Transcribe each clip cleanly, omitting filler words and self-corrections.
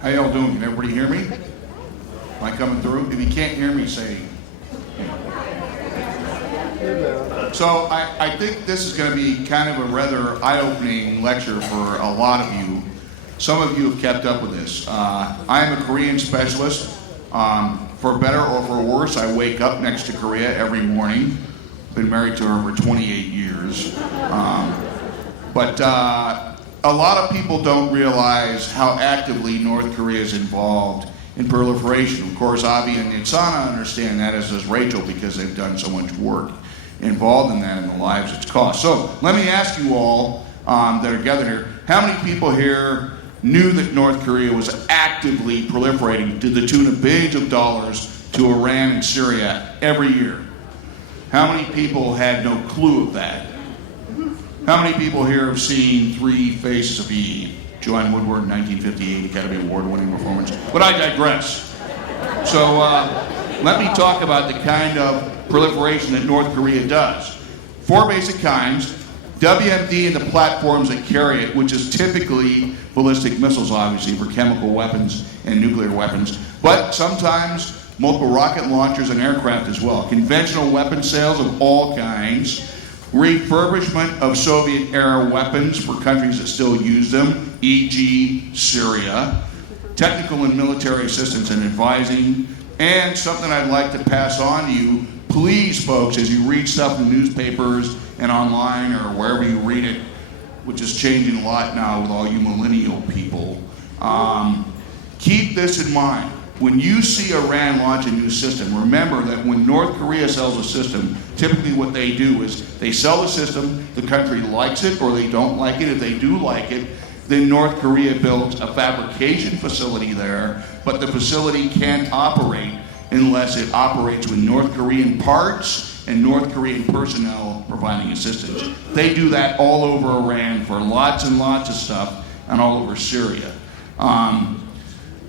How y'all doing? Can everybody hear me? Am I coming through? If you can't hear me, say. So I think this is going to be kind of a rather eye-opening lecture for a lot of you. Some of you have kept up with this. I am a Korean specialist. For better or for worse, I wake up next to Korea every morning. Been married to her for 28 years. But a lot of people don't realize how actively North Korea is involved in proliferation. Of course, Avi and Nitzana understand that, as does Rachel, because they've done so much work involved in that and the lives it's cost. So let me ask you all that are gathered here, how many people here knew that North Korea was actively proliferating to the tune of billions of dollars to Iran and Syria every year? How many people had no clue of that? How many people here have seen Three Faces of Eve? Joanne Woodward, 1958 Academy Award-winning performance. But I digress. So let me talk about the kind of proliferation that North Korea does. Four basic kinds. WMD and the platforms that carry it, which is typically ballistic missiles, obviously, for chemical weapons and nuclear weapons, but sometimes multiple rocket launchers and aircraft as well. Conventional weapon sales of all kinds. Refurbishment of Soviet-era weapons for countries that still use them, e.g. Syria. Technical and military assistance and advising. And something I'd like to pass on to you, please, folks, as you read stuff in newspapers and online or wherever you read it, which is changing a lot now with all you millennial people, keep this in mind. When you see Iran launch a new system, remember that when North Korea sells a system, typically what they do is they sell the system, the country likes it or they don't like it. If they do like it, then North Korea builds a fabrication facility there, but the facility can't operate unless it operates with North Korean parts and North Korean personnel providing assistance. They do that all over Iran for lots and lots of stuff and all over Syria.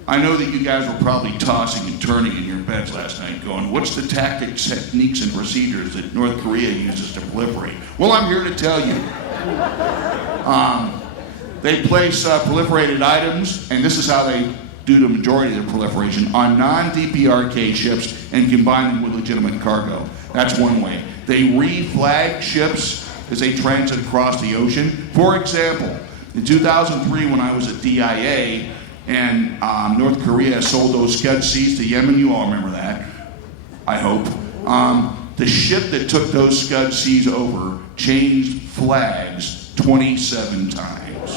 I know that you guys were probably tossing and turning in your beds last night going, what's the tactics, techniques, and procedures that North Korea uses to proliferate? Well, I'm here to tell you. They place proliferated items, and this is how they do the majority of their proliferation, on non-DPRK ships and combine them with legitimate cargo. That's one way. They reflag ships as they transit across the ocean. For example, in 2003 when I was at DIA, and North Korea sold those Scud Seas to Yemen. You all remember that, I hope. The ship that took those Scud Seas over changed flags 27 times.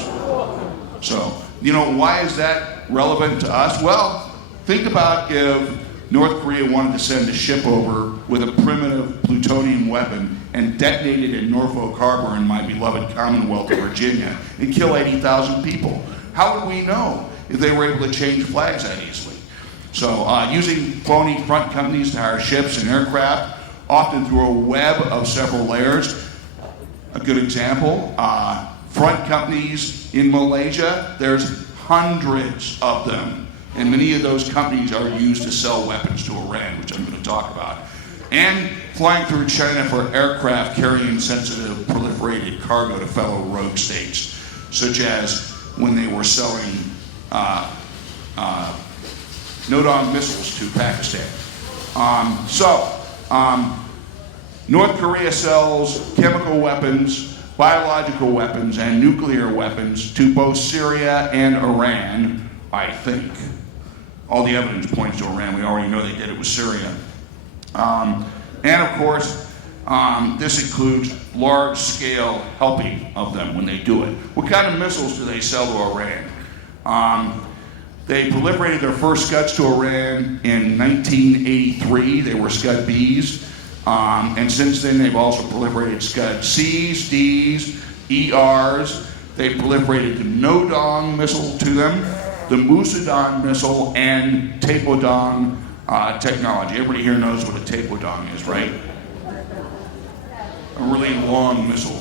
So, you know, why is that relevant to us? Well, think about if North Korea wanted to send a ship over with a primitive plutonium weapon and detonate it in Norfolk Harbor in my beloved Commonwealth of Virginia and kill 80,000 people. How would we know if they were able to change flags that easily? So using phony front companies to hire ships and aircraft, often through a web of several layers. A good example, front companies in Malaysia, there's hundreds of them. And many of those companies are used to sell weapons to Iran, which I'm going to talk about. And flying through China for aircraft carrying sensitive proliferated cargo to fellow rogue states, such as when they were selling Nodong missiles to Pakistan. North Korea sells chemical weapons, biological weapons, and nuclear weapons to both Syria and Iran, I think. All the evidence points to Iran. We already know they did it with Syria. And of course, this includes large-scale helping of them when they do it. What kind of missiles do they sell to Iran? They proliferated their first Scuds to Iran in 1983. They were Scud Bs. And since then, they've also proliferated Scud Cs, Ds, ERs. They proliferated the Nodong missile to them, the Musadong missile, and Taepodong technology. Everybody here knows what a Taepodong is, right? A really long missile.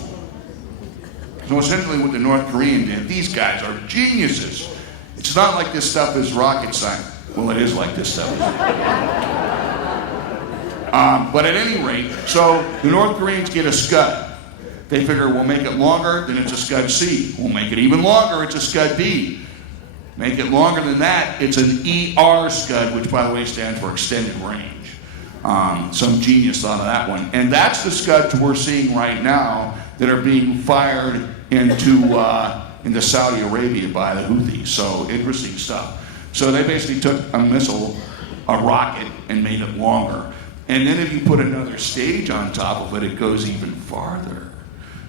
So essentially what the North Korean did, these guys are geniuses. It's not like this stuff is rocket science. Well, it is like this stuff. But at any rate, so the North Koreans get a Scud. They figure we'll make it longer, then it's a Scud C. We'll make it even longer, it's a Scud D. Make it longer than that, it's an ER Scud, which by the way stands for extended range. Some genius thought of that one. And that's the Scuds we're seeing right now that are being fired into Saudi Arabia by the Houthis. So interesting stuff. So they basically took a missile, a rocket, and made it longer. And then if you put another stage on top of it, it goes even farther.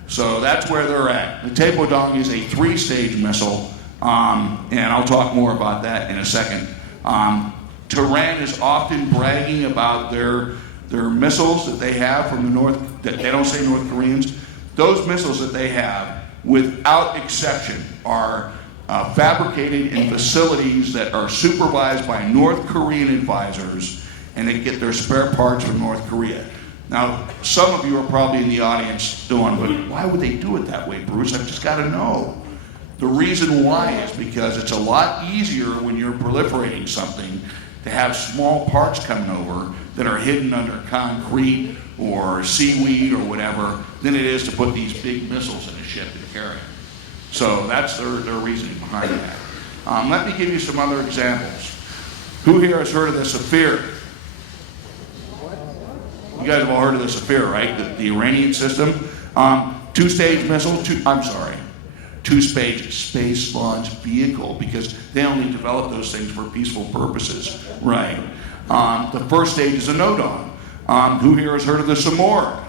So that's where they're at. The Taepodong is a 3-stage missile, and I'll talk more about that in a second. Tehran is often bragging about their missiles that they have from the North, that they don't say North Koreans. Those missiles that they have, without exception, are fabricated in facilities that are supervised by North Korean advisors, and they get their spare parts from North Korea. Now, some of you are probably in the audience going, but why would they do it that way, Bruce? I've just got to know. The reason why is because it's a lot easier when you're proliferating something to have small parts coming over that are hidden under concrete or seaweed or whatever than it is to put these big missiles in a ship and carry them. So that's their reasoning behind that. Let me give you some other examples. Who here has heard of the Saphir? You guys have all heard of the Saphir, right? The Iranian system. 2-stage missile, two-stage space launch vehicle, because they only develop those things for peaceful purposes, right? The first stage is a Nodon. Who here has heard of the Samorg?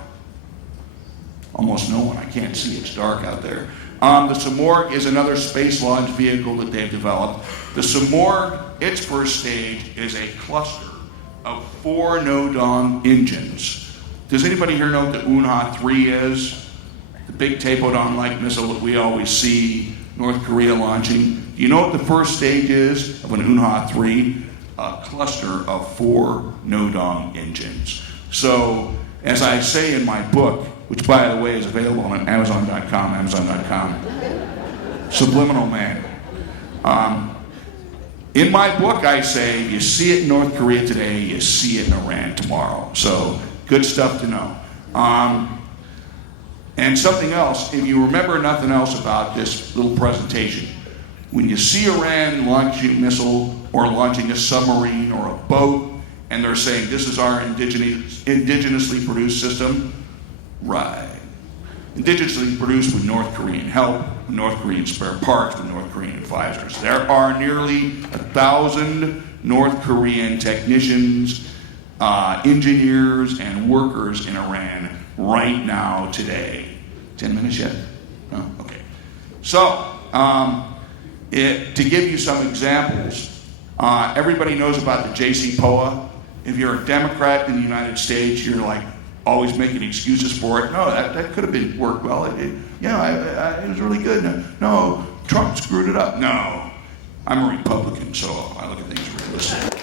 Almost no one. I can't see. It's dark out there. The Samorg is another space launch vehicle that they've developed. The Samorg, its first stage, is a cluster of 4 Nodon engines. Does anybody here know what the Unha-3 is? The big Taepodong-like missile that we always see North Korea launching. Do you know what the first stage is of an Unha-3? A cluster of 4 Nodon engines. So, as I say in my book, which by the way is available on Amazon.com, Subliminal Man. In my book I say, you see it in North Korea today, you see it in Iran tomorrow. So, good stuff to know. And something else, if you remember nothing else about this little presentation, when you see Iran launching a missile or launching a submarine or a boat, and they're saying this is our indigenously produced system, right. Indigenously produced with North Korean help, with North Korean spare parts, with North Korean advisors. There are nearly 1,000 North Korean technicians, engineers, and workers in Iran right now today. 10 minutes yet? No? Okay. So, to give you some examples, everybody knows about the JCPOA. If you're a Democrat in the United States, you're like always making excuses for it. No, that could have been worked well. It was really good. No, Trump screwed it up. No, I'm a Republican, so I look at things realistically.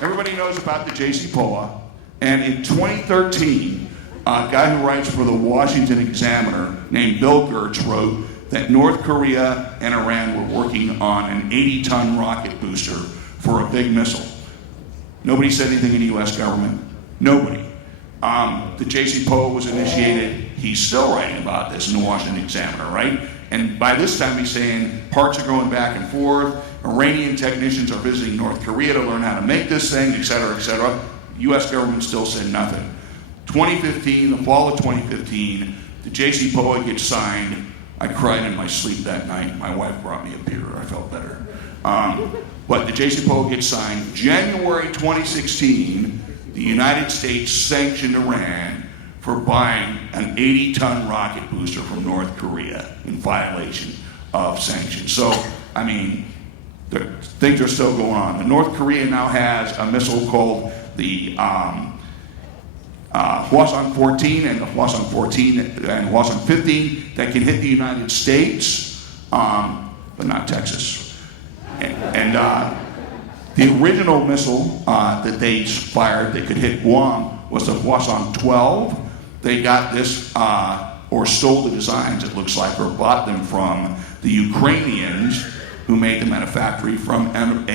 Everybody knows about the JCPOA, and in 2013, a guy who writes for the Washington Examiner named Bill Gertz wrote that North Korea and Iran were working on an 80-ton rocket booster for a big missile. Nobody said anything in the U.S. government. Nobody. The JCPOA was initiated. He's still writing about this in the Washington Examiner, right? And by this time he's saying parts are going back and forth. Iranian technicians are visiting North Korea to learn how to make this thing, et cetera, et cetera. The U.S. government still said nothing. 2015, the fall of 2015, the JCPOA gets signed. I cried in my sleep that night. My wife brought me a beer. I felt better. But the JCPOA gets signed. January 2016, the United States sanctioned Iran for buying an 80-ton rocket booster from North Korea in violation of sanctions. So, I mean, things are still going on. And North Korea now has a missile called the Hwasong-14 and the Hwasong-14 and Hwasong-15 that can hit the United States, but not Texas. And the original missile that they fired that could hit Guam was the Hwasong-12. They got this, or stole the designs, it looks like, or bought them from the Ukrainians who made them at a factory from an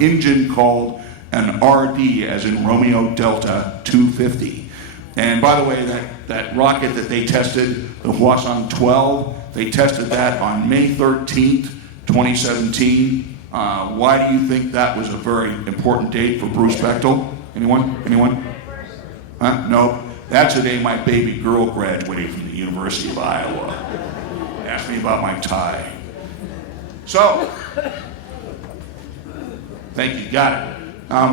engine called an RD, as in Romeo Delta 250. And by the way, that rocket that they tested, the Hwasong-12, They tested that on May 13th, 2017. Why do you think that was a very important date for Bruce Bechtol? Anyone? Anyone? Huh? No. That's the day my baby girl graduated from the University of Iowa. Ask me about my tie. So, thank you, got it.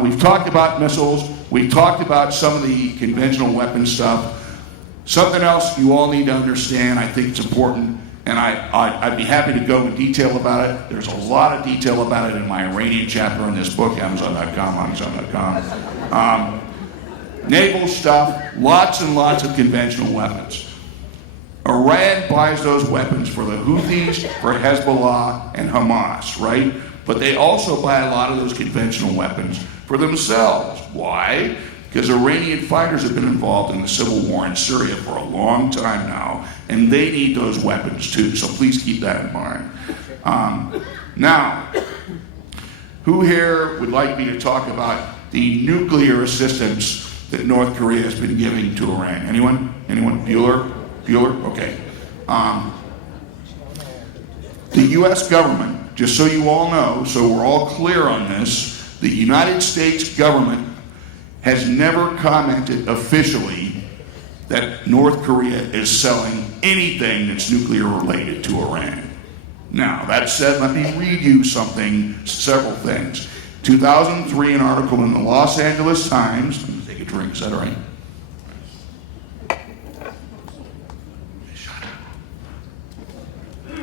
We've talked about missiles. We've talked about some of the conventional weapon stuff. Something else you all need to understand, I think it's important, and I'd be happy to go in detail about it. There's a lot of detail about it in my Iranian chapter in this book, Amazon.com. Naval stuff, lots and lots of conventional weapons. Iran buys those weapons for the Houthis, for Hezbollah, and Hamas, right? But they also buy a lot of those conventional weapons for themselves. Why? Because Iranian fighters have been involved in the civil war in Syria for a long time now, and they need those weapons too, so please keep that in mind. Now, who here would like me to talk about the nuclear assistance that North Korea has been giving to Iran? Anyone? Anyone? Bueller? Okay. The U.S. government, just so you all know, so we're all clear on this, the United States government has never commented officially that North Korea is selling anything that's nuclear related to Iran. Now, that said, let me read you several things. 2003, an article in the Los Angeles Times, let me take a drink, is that all right?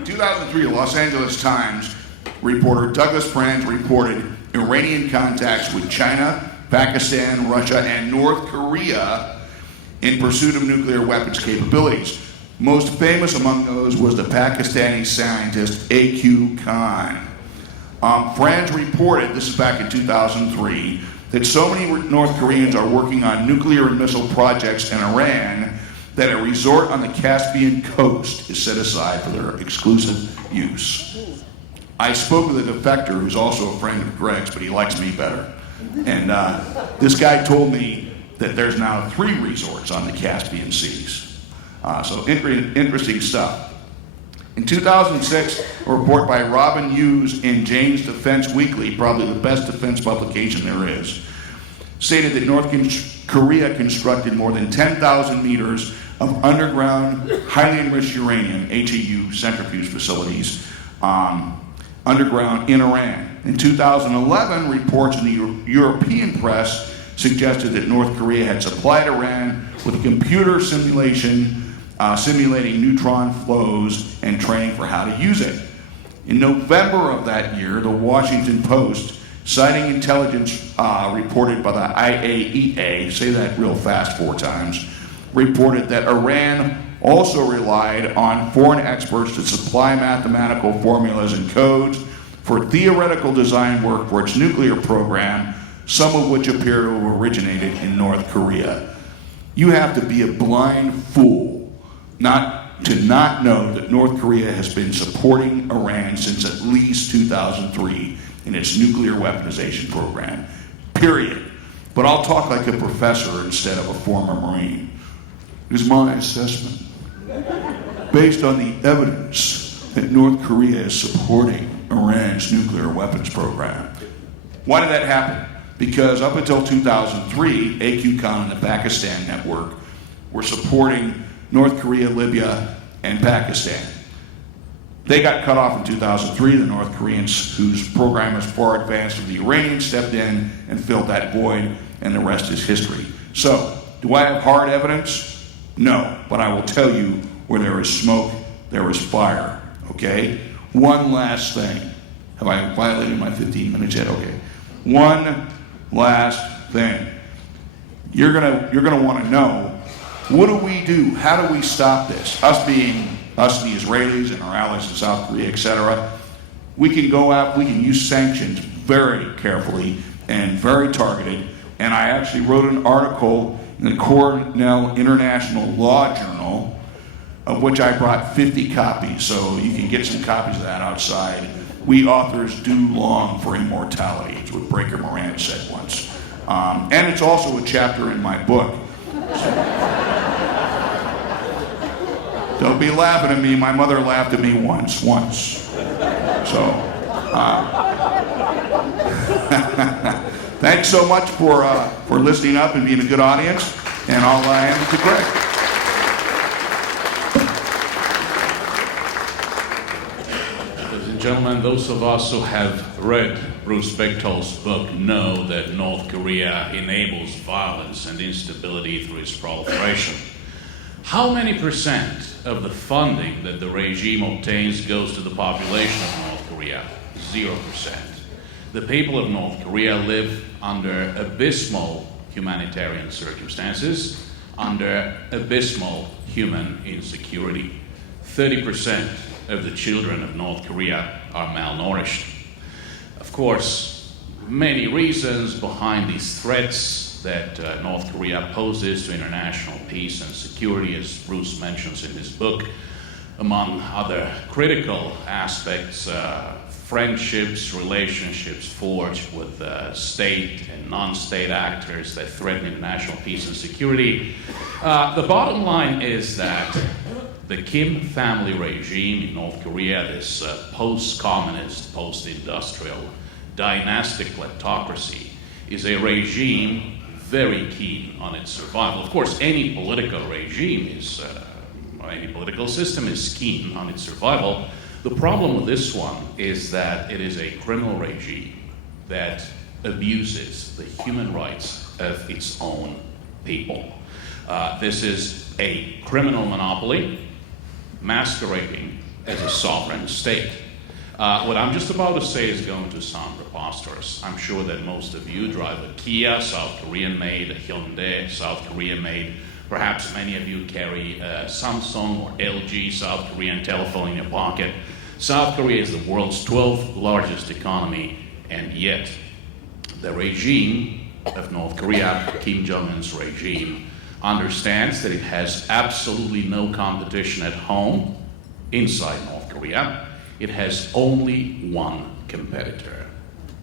2003, the Los Angeles Times reporter Douglas Franz reported Iranian contacts with China, Pakistan, Russia, and North Korea in pursuit of nuclear weapons capabilities. Most famous among those was the Pakistani scientist A.Q. Khan. Franz reported, this is back in 2003, that so many North Koreans are working on nuclear and missile projects in Iran that a resort on the Caspian coast is set aside for their exclusive use. I spoke with a defector who's also a friend of Greg's, but he likes me better. And this guy told me that there's now 3 resorts on the Caspian Seas. So interesting stuff. In 2006, a report by Robin Hughes in Jane's Defense Weekly, probably the best defense publication there is, stated that North Korea constructed more than 10,000 meters of underground, highly enriched uranium, HEU centrifuge facilities, underground in Iran. In 2011, reports in the European press suggested that North Korea had supplied Iran with a computer simulation simulating neutron flows and training for how to use it. In November of that year, the Washington Post, citing intelligence reported by the IAEA, say that real fast 4 times, reported that Iran also relied on foreign experts to supply mathematical formulas and codes for theoretical design work for its nuclear program, some of which appear to have originated in North Korea. You have to be a blind fool not know that North Korea has been supporting Iran since at least 2003 in its nuclear weaponization program, period. But I'll talk like a professor instead of a former Marine. It is my assessment, based on the evidence, that North Korea is supporting Iran's nuclear weapons program. Why did that happen? Because up until 2003, A.Q. Khan and the Pakistan network were supporting North Korea, Libya, and Pakistan. They got cut off in 2003. The North Koreans, whose program is far advanced of the Iranians, stepped in and filled that void, and the rest is history. So, do I have hard evidence? No, but I will tell you, where there is smoke, there is fire, okay? One last thing. Have I violated my 15 minutes yet? Okay. One last thing. You're gonna want to know, what do we do? How do we stop this? Us, the Israelis and our allies in South Korea, etc. We can go out, we can use sanctions very carefully and very targeted. And I actually wrote an article in the Cornell International Law Journal, of which I brought 50 copies, so you can get some copies of that outside. We authors do long for immortality. It's what Breaker Moran said once. And it's also a chapter in my book. Don't be laughing at me. My mother laughed at me once. So, thanks so much for listening up and being a good audience. And I'll hand it to Greg. Ladies and gentlemen, those of us who have read Bruce Bechtol's book know that North Korea enables violence and instability through its proliferation. How many percent of the funding that the regime obtains goes to the population of North Korea? 0%. The people of North Korea live under abysmal humanitarian circumstances, under abysmal human insecurity. 30% of the children of North Korea are malnourished. Of course, many reasons behind these threats that North Korea poses to international peace and security, as Bruce mentions in his book. Among other critical aspects, friendships, relationships forged with state and non-state actors that threaten international peace and security. The bottom line is that the Kim family regime in North Korea, this post-communist, post-industrial, dynastic kleptocracy, is a regime very keen on its survival. Of course, any political regime is, any political system is keen on its survival. The problem with this one is that it is a criminal regime that abuses the human rights of its own people. This is a criminal monopoly masquerading as a sovereign state. What I'm just about to say is going to sound preposterous. I'm sure that most of you drive a Kia, South Korean made, a Hyundai, South Korean made. Perhaps many of you carry a Samsung or LG South Korean telephone in your pocket. South Korea is the world's 12th largest economy, and yet the regime of North Korea, Kim Jong-un's regime, understands that it has absolutely no competition at home inside North Korea. It has only one competitor: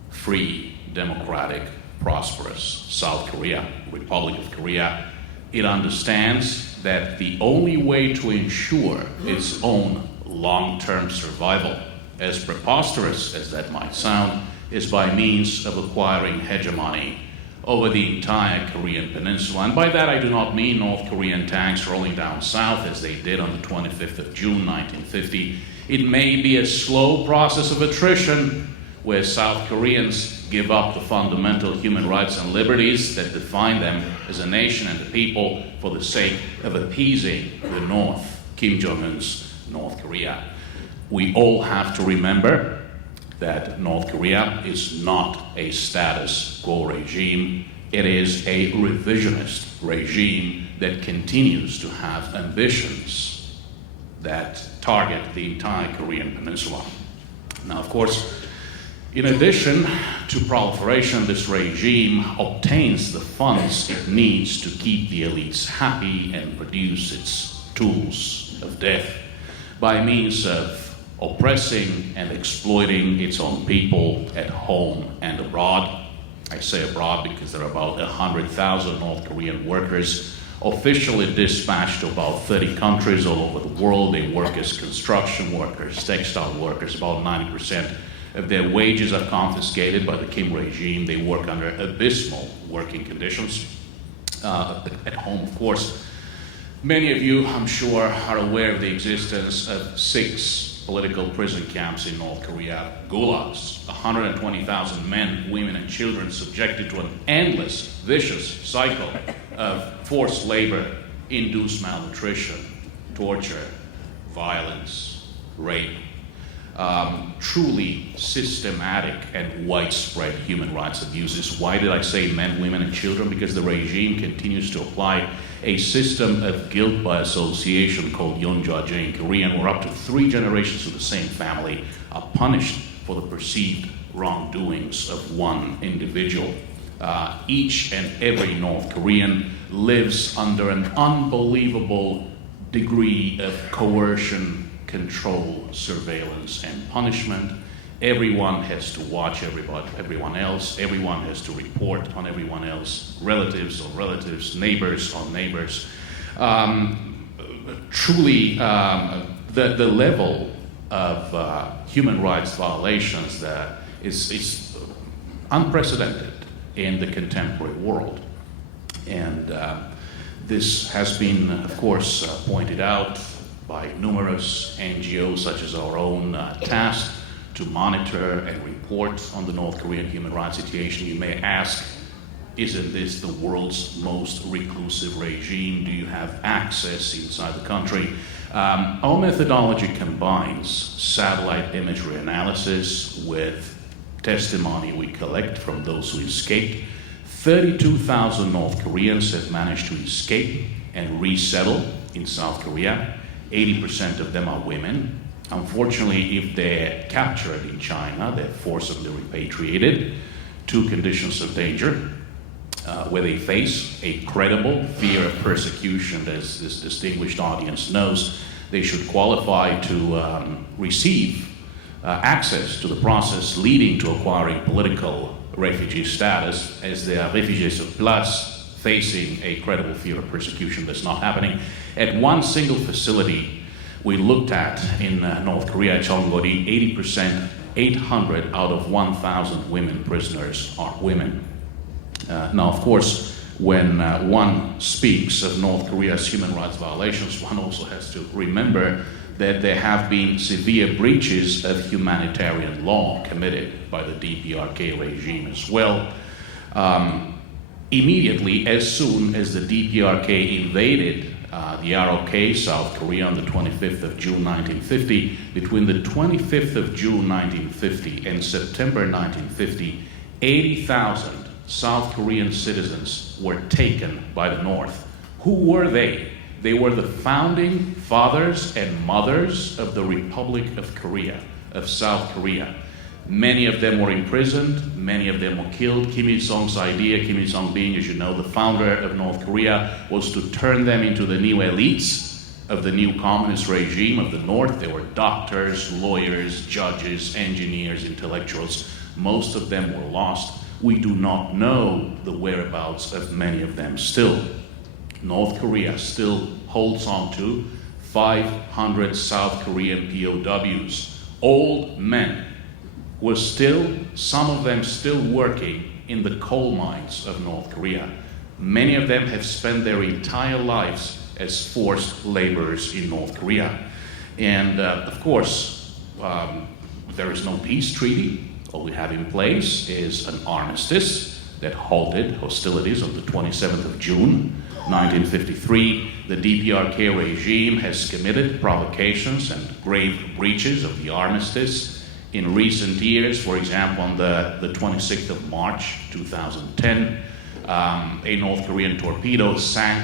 free, democratic, prosperous South Korea, Republic of Korea. It understands that the only way to ensure its own long-term survival, as preposterous as that might sound, is by means of acquiring hegemony over the entire Korean peninsula. And by that I do not mean North Korean tanks rolling down south as they did on the 25th of June 1950. It may be a slow process of attrition where South Koreans give up the fundamental human rights and liberties that define them as a nation and a people for the sake of appeasing the North, Kim Jong-un's North Korea. We all have to remember that North Korea is not a status quo regime. It is a revisionist regime that continues to have ambitions that target the entire Korean peninsula. Now, of course, in addition to proliferation, this regime obtains the funds it needs to keep the elites happy and produce its tools of death by means of oppressing and exploiting its own people at home and abroad. I say abroad because there are about 100,000 North Korean workers officially dispatched to about 30 countries all over the world. They work as construction workers, textile workers. About 90% of their wages are confiscated by the Kim regime. They work under abysmal working conditions. At home, of course, many of you, I'm sure, are aware of the existence of 6 political prison camps in North Korea, gulags. 120,000 men, women, and children subjected to an endless, vicious cycle of forced labor, induced malnutrition, torture, violence, rape. Truly systematic and widespread human rights abuses. Why did I say men, women, and children? Because the regime continues to apply a system of guilt by association called Yeonjaje in Korean, where up to 3 generations of the same family are punished for the perceived wrongdoings of one individual. Each and every North Korean lives under an unbelievable degree of coercion, control, surveillance, and punishment. Everyone has to watch everyone else. Everyone has to report on everyone else. Relatives on relatives, neighbors on neighbors. truly the level of human rights violations that is unprecedented in the contemporary world. And this has been, of course, pointed out by numerous NGOs such as our own, tasked to monitor and report on the North Korean human rights situation. You may ask, isn't this the world's most reclusive regime? Do you have access inside the country? Our methodology combines satellite imagery analysis with testimony we collect from those who escaped. 32,000 North Koreans have managed to escape and resettle in South Korea. 80% of them are women. Unfortunately, if they're captured in China, they're forcibly repatriated. Two conditions of danger, where they face a credible fear of persecution. As this distinguished audience knows, they should qualify to receive access to the process leading to acquiring political refugee status, as they are refugees sur place, facing a credible fear of persecution. That's not happening. At one single facility we looked at in North Korea, Cheonggori, 80%, 800 out of 1,000 women prisoners are women. Now, of course, when one speaks of North Korea's human rights violations, one also has to remember that there have been severe breaches of humanitarian law committed by the DPRK regime as well. Immediately, as soon as the DPRK invaded the ROK, South Korea, on the 25th of June 1950, between the 25th of June 1950 and September 1950, 80,000 South Korean citizens were taken by the North. Who were they? They were the founding fathers and mothers of the Republic of Korea, of South Korea. Many of them were imprisoned, many of them were killed. Kim Il-sung's idea, Kim Il-sung being, as you know, the founder of North Korea, was to turn them into the new elites of the new communist regime of the North. They were doctors, lawyers, judges, engineers, intellectuals. Most of them were lost. We do not know the whereabouts of many of them still. North Korea still holds on to 500 South Korean POWs, old men who are still, some of them still working in the coal mines of North Korea. Many of them have spent their entire lives as forced laborers in North Korea. And of course, there is no peace treaty. All we have in place is an armistice that halted hostilities on the 27th of June 1953. The DPRK regime has committed provocations and grave breaches of the armistice in recent years. For example, on the 26th of March 2010, a North Korean torpedo sank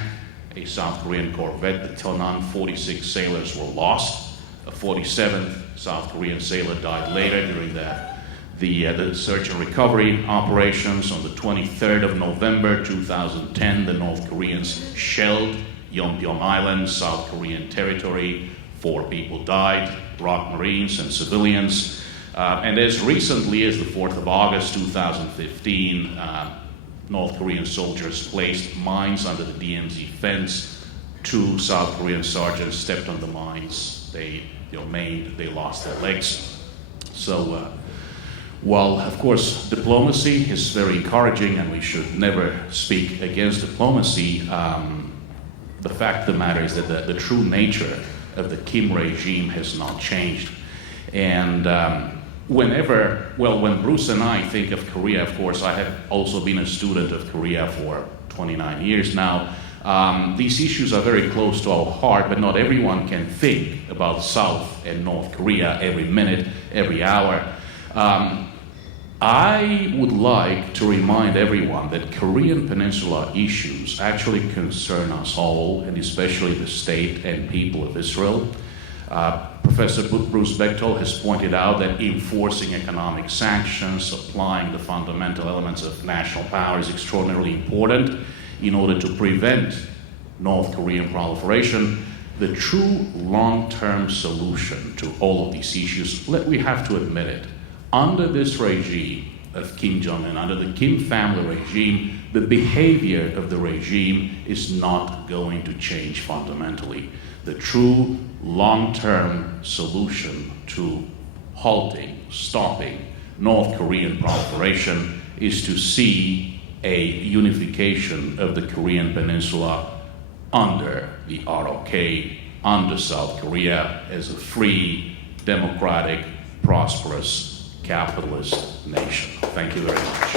a South Korean corvette, the Tonan. 46 sailors were lost. A 47th South Korean sailor died later during the search and recovery operations. On the 23rd of November 2010, the North Koreans shelled Yeonpyeong Island, South Korean territory. 4 people died, ROK Marines and civilians. And as recently as the 4th of August 2015, North Korean soldiers placed mines under the DMZ fence. 2 South Korean sergeants stepped on the mines. They maimed, they lost their legs. So, while, of course, diplomacy is very encouraging and we should never speak against diplomacy, the fact of the matter is that the true nature of the Kim regime has not changed. And when Bruce and I think of Korea, of course, I have also been a student of Korea for 29 years now. These issues are very close to our heart, but not everyone can think about South and North Korea every minute, every hour. I would like to remind everyone that Korean Peninsula issues actually concern us all, and especially the state and people of Israel. Professor Bruce Bechtol has pointed out that enforcing economic sanctions, applying the fundamental elements of national power is extraordinarily important in order to prevent North Korean proliferation. The true long-term solution to all of these issues, we have to admit it, under this regime of Kim Jong-un, under the Kim family regime, the behavior of the regime is not going to change fundamentally. The true long-term solution to halting, stopping North Korean proliferation is to see a unification of the Korean Peninsula under the ROK, under South Korea, as a free, democratic, prosperous, capitalist nation. Thank you very much.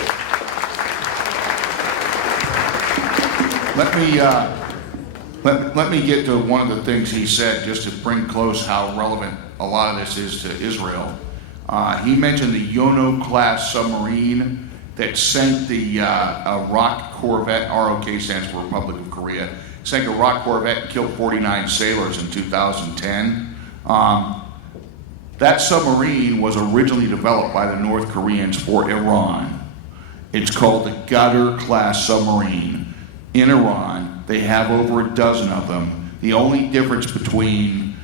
Let me get to one of the things he said, just to bring close how relevant a lot of this is to Israel. He mentioned the Yono-class submarine that sank the ROK corvette. ROK stands for Republic of Korea. Sank a ROK corvette and killed 49 sailors in 2010. That submarine was originally developed by the North Koreans for Iran. It's called the Ghadar-class submarine. In Iran, they have over a dozen of them. The only difference between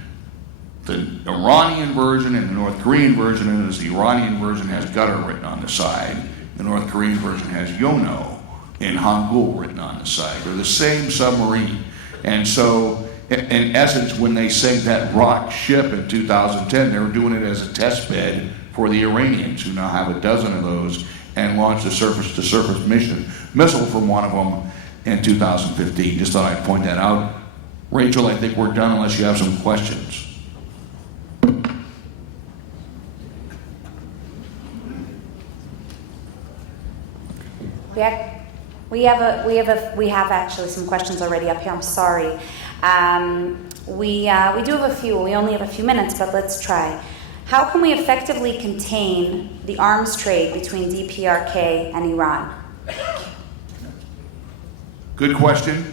the Iranian version and the North Korean version is the Iranian version has Ghadar written on the side. The North Korean version has Yono in Hangul written on the side. They're the same submarine. And so, in essence, when they sank that ROK ship in 2010, they were doing it as a test bed for the Iranians, who now have a dozen of those, and launched a surface-to-surface missile from one of them in 2015. Just thought I'd point that out. Rachel, I think we're done unless you have some questions. We have actually some questions already up here. I'm sorry. We do have a few. We only have a few minutes, but let's try. How can we effectively contain the arms trade between DPRK and Iran? Good question.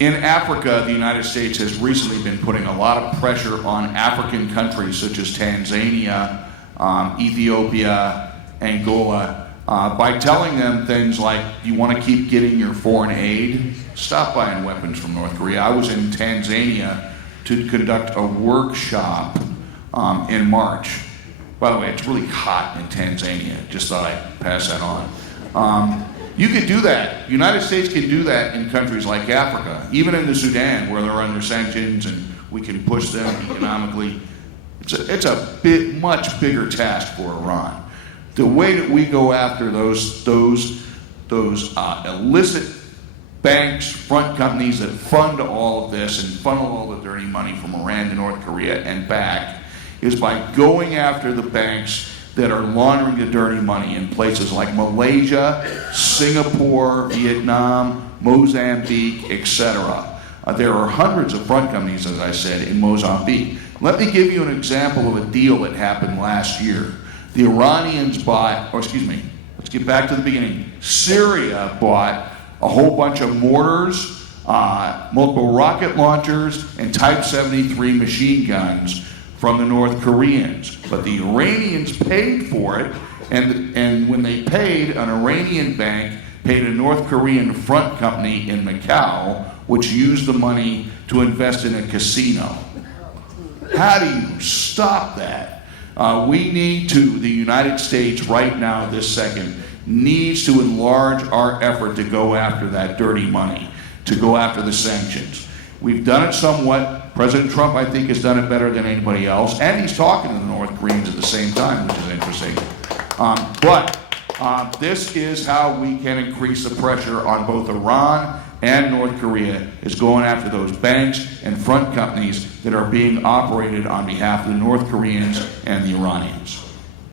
In Africa, the United States has recently been putting a lot of pressure on African countries such as Tanzania, Ethiopia, Angola, by telling them things like, you want to keep getting your foreign aid? Stop buying weapons from North Korea. I was in Tanzania to conduct a workshop in March. By the way, it's really hot in Tanzania. Just thought I'd pass that on. You could do that. The United States can do that in countries like Africa, even in the Sudan, where they're under sanctions and we can push them economically. It's a much bigger task for Iran. The way that we go after those illicit banks, front companies that fund all of this and funnel all the dirty money from Iran to North Korea and back is by going after the banks that are laundering the dirty money in places like Malaysia, Singapore, Vietnam, Mozambique, etc. There are hundreds of front companies, as I said, in Mozambique. Let me give you an example of a deal that happened last year. The Iranians bought, let's get back to the beginning. Syria bought a whole bunch of mortars, multiple rocket launchers, and Type 73 machine guns from the North Koreans. But the Iranians paid for it, and when they paid, an Iranian bank paid a North Korean front company in Macau, which used the money to invest in a casino. How do you stop that? The United States right now, this second, needs to enlarge our effort to go after that dirty money, to go after the sanctions. We've done it somewhat. President Trump, I think, has done it better than anybody else, and he's talking to the North Koreans at the same time, which is interesting. But this is how we can increase the pressure on both Iran and North Korea, is going after those banks and front companies that are being operated on behalf of the North Koreans and the Iranians.